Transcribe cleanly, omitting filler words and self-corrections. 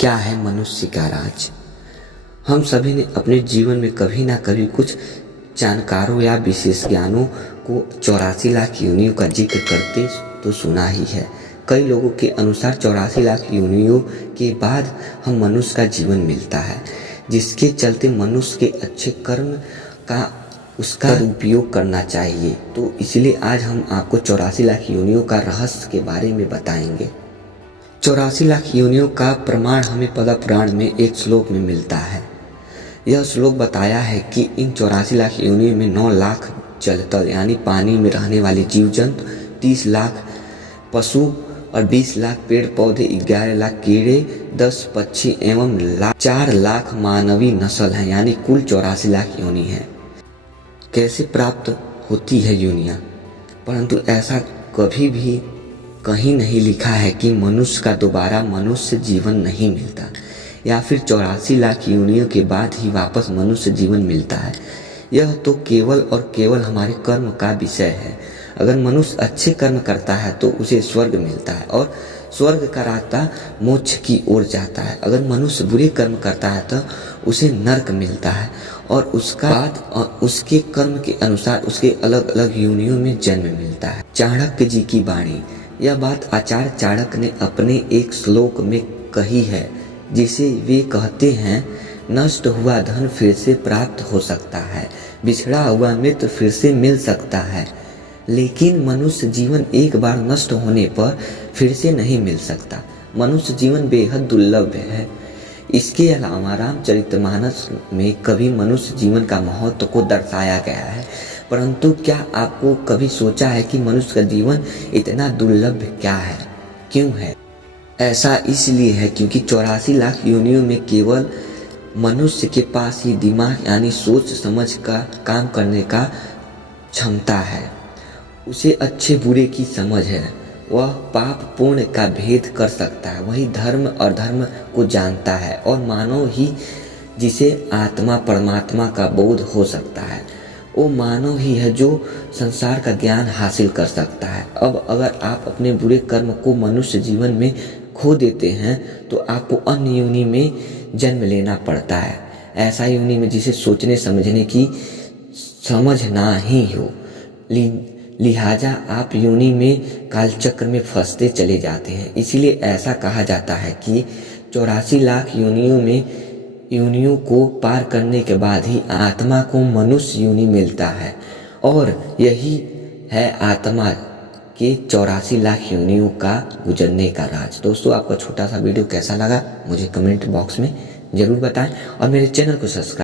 क्या है मनुष्य का राज। हम सभी ने अपने जीवन में कभी ना कभी कुछ जानकारों या विशेष ज्ञानों को 84 लाख योनियों का जिक्र करते तो सुना ही है। कई लोगों के अनुसार 84 लाख योनियों के बाद हम मनुष्य का जीवन मिलता है, जिसके चलते मनुष्य के अच्छे कर्म का उसका उपयोग करना चाहिए। तो इसलिए आज हम आपको 84 लाख योनियों का रहस्य के बारे में बताएंगे। 84 लाख योनियों का प्रमाण हमें पद्म पुराण में एक श्लोक में मिलता है। यह श्लोक बताया है कि इन 84 लाख योनियों में 9 लाख जलतल यानी पानी में रहने वाले जीव जंतु, 30 लाख पशु और 20 लाख पेड़ पौधे, 11 लाख कीड़े, 10 पक्षी एवं 4 लाख मानवी नस्ल हैं, यानी कुल 84 लाख योनि हैं। कैसे प्राप्त होती है योनियाँ? परंतु ऐसा कभी भी कहीं नहीं लिखा है कि मनुष्य का दोबारा मनुष्य जीवन नहीं मिलता या फिर 84 लाख योनियों के बाद ही वापस मनुष्य जीवन मिलता है। यह तो केवल और केवल हमारे कर्म का विषय है। अगर मनुष्य अच्छे कर्म करता है तो उसे स्वर्ग मिलता है और स्वर्ग का रास्ता मोक्ष की ओर जाता है। अगर मनुष्य बुरे कर्म करता है तो उसे नरक मिलता है और उसका बाद और उसके कर्म के अनुसार उसके अलग अलग योनियों में जन्म मिलता है। चाणक्य जी की वाणी। यह बात आचार्य चाणक्य ने अपने एक श्लोक में कही है, जिसे वे कहते हैं, नष्ट हुआ धन फिर से प्राप्त हो सकता है, बिछड़ा हुआ मित्र फिर से मिल सकता है, लेकिन मनुष्य जीवन एक बार नष्ट होने पर फिर से नहीं मिल सकता। मनुष्य जीवन बेहद दुर्लभ है। इसके अलावा रामचरितमानस में कभी मनुष्य जीवन का महत्व को दर्शाया गया है, परंतु क्या आपको कभी सोचा है कि मनुष्य का जीवन इतना दुर्लभ क्या है, क्यों है? ऐसा इसलिए है क्योंकि 84 लाख योनियों में केवल मनुष्य के पास ही दिमाग यानी सोच समझ का काम करने का क्षमता है। उसे अच्छे बुरे की समझ है। वह पाप पुण्य का भेद कर सकता है। वही धर्म और अधर्म को जानता है और मानव ही जिसे आत्मा परमात्मा का बोध हो सकता है। वो मानव ही है जो संसार का ज्ञान हासिल कर सकता है। अब अगर आप अपने बुरे कर्म को मनुष्य जीवन में खो देते हैं तो आपको अन्य योनि में जन्म लेना पड़ता है, ऐसा योनि में जिसे सोचने समझने की समझ ना ही हो। लिहाजा आप योनि में कालचक्र में फंसते चले जाते हैं। इसीलिए ऐसा कहा जाता है कि 84 लाख योनियों को पार करने के बाद ही आत्मा को मनुष्य योनि मिलता है और यही है आत्मा के 84 लाख योनियों का गुजरने का राज। दोस्तों, आपका छोटा सा वीडियो कैसा लगा मुझे कमेंट बॉक्स में ज़रूर बताएं और मेरे चैनल को सब्सक्राइब